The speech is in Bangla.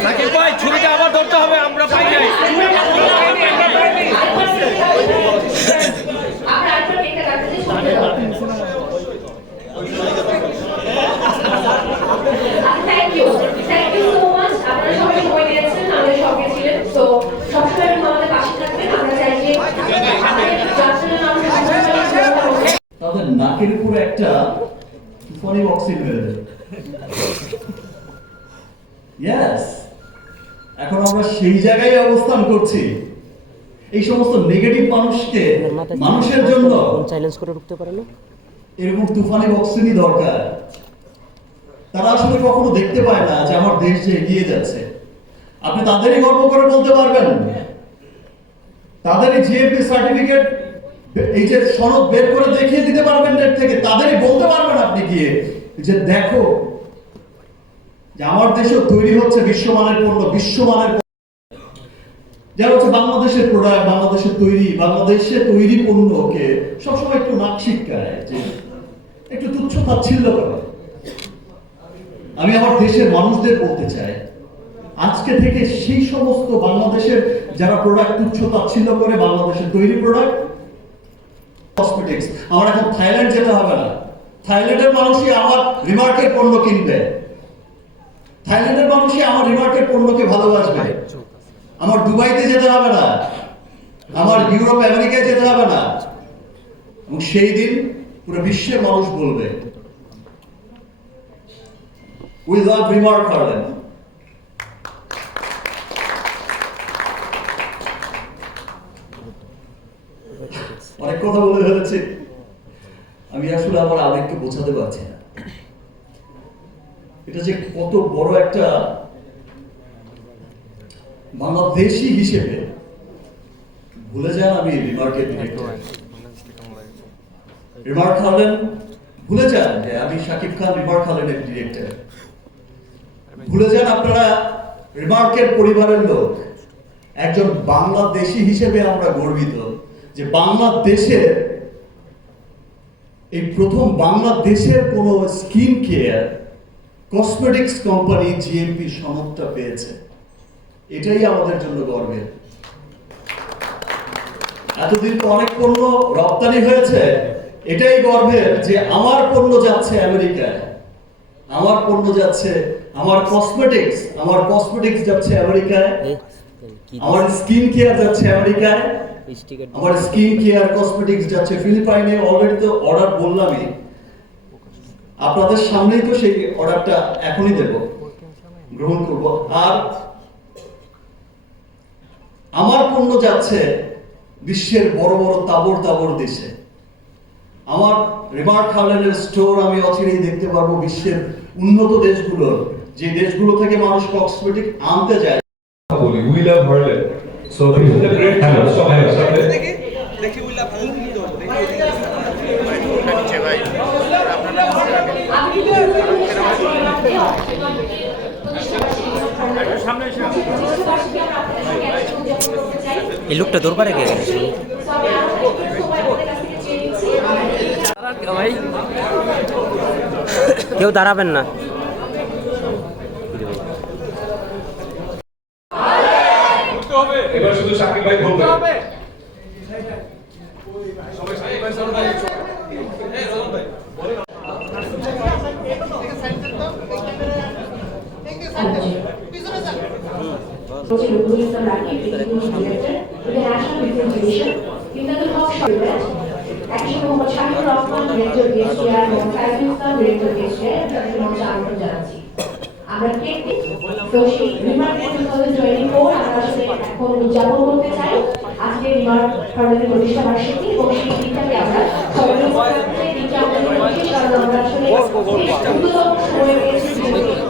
করতে হবে আমরা পাই নাই। আপনার আরেকবার কেকটা কাটতে যে শুনতে thank you thank you so much আপনারা সবাই সময় দিয়েছেন আমাদের সঙ্গে ছিলেন। তো সবসময় এরকম আমাদের পাশে থাকবেন আমরা নাম তাদের নাকের উপরে একটা ফনি বক্সিং মেরে ইয়েস এখন আমরা সেই জায়গায় অবস্থান করছি। এই সমস্ত নেগেটিভ মানুষকে মানুষের জন্য চ্যালেঞ্জ করে ঢুকতে পারে না? এরকম তুফানি বক্সিংই দরকার। তারা আসলে কখনো দেখতে পায় না যে আমার দেশ যে এগিয়ে যাচ্ছে। আপনি তাদেরই গর্ব করে বলতে পারবেন। তাদেরই জিএপি সার্টিফিকেট এই যে সনদ বের করে দেখিয়ে দিতে পারবেন নেট থেকে তাদেরই বলতে পারবেন আপনি গিয়ে যে দেখো যে আমার দেশেও তৈরি হচ্ছে বিশ্বমানের পণ্য বিশ্বমানের যেমন হচ্ছে বাংলাদেশের প্রোডাক্ট বাংলাদেশের তৈরি, বাংলাদেশে তৈরি পণ্যকে সবসময় একটু নাক যে একটু তুচ্ছ তাচ্ছিল্য করে। আমি আমার দেশের মানুষদের বলতে চাই, আজকে থেকে সেই সমস্ত বাংলাদেশের যারা প্রোডাক্ট তুচ্ছ তাচ্ছিল্য করে, বাংলাদেশের তৈরি প্রোডাক্ট কসমেটিক্স আমার এখন থাইল্যান্ড যেতে হবে না। থাইল্যান্ডের মানুষই আমার রিমার্কের পণ্য কিনবে। থাইল্যান্ডের মানুষই আমার রিমার্কের পণ্যকে ভালোবাসবে। আমার দুবাইতে যেতে হবে না। আমার ইউরোপ, আমেরিকায় যেতে হবে না। এবং সেই দিন পুরো বিশ্বের মানুষ বলবে রিমার্ক গার্ডেন অনেক কথা বলে ফেলেছি। আমি আসলে আমার আবেগকে বোঝাতে পারছি না। এটা যে কত বড় একটা বাংলাদেশি হিসেবে ভুলে যান আমি রিমার্কের ডিরেক্টর রিমার্ক খালেন ভুলে যান যে আমি শাকিব খান রিমার্ক খালেনের ডিরেক্টর ভুলে যান আপনারা রিমার্কের পরিবারের লোক। একজন বাংলাদেশি হিসেবে আমরা গর্বিত যে বাংলাদেশের এই প্রথম বাংলাদেশের কোন skin care cosmetics company GMP সনদটা পেয়েছে। এটাই আমাদের জন্য গর্বের। এতদিন তো অনেক পণ্য রপ্তানি হয়েছে, এটাই গর্বের যে আমার পণ্য যাচ্ছে আমেরিকায়, আমার পণ্য যাচ্ছে, আমার কসমেটিক্স আমার কসমেটিক্স যাচ্ছে আমেরিকায়, আমার স্কিন কেয়ার যাচ্ছে আমেরিকায়, আমার স্কিন কেয়ার কসমেটিক্স যাচ্ছে ফিলিপাইনে অলরেডি তো অর্ডার বললামই। আপনাদের সামনেই তো সেই অর্ডারটা এখনই দেব। গ্রহণ করব। আর আমার পণ্য যাচ্ছে বিশ্বের বড় বড় তাবর তাবর দেশে। আমার রিমার্ক হার্লেনের স্টোর আমি অচিরেই দেখতে পারব বিশ্বের উন্নত দেশগুলোর। যে দেশগুলো থেকে মানুষ কসমেটিক আনতে যায়। Napoli. We love Harlem. So this is the great chance of Sunday. এই লোকটা দরবারে গেছে। কেউ দাঁড়াবেন না। এবার শুধু সাকিব ভাই বলবে। ডিভিশন আমরা কেকটি তো প্রতিষ্ঠা বার্ষিকী এবং সেই দিনটাকে আমরা সবাই আমরা আসলে সময়ে পেয়েছি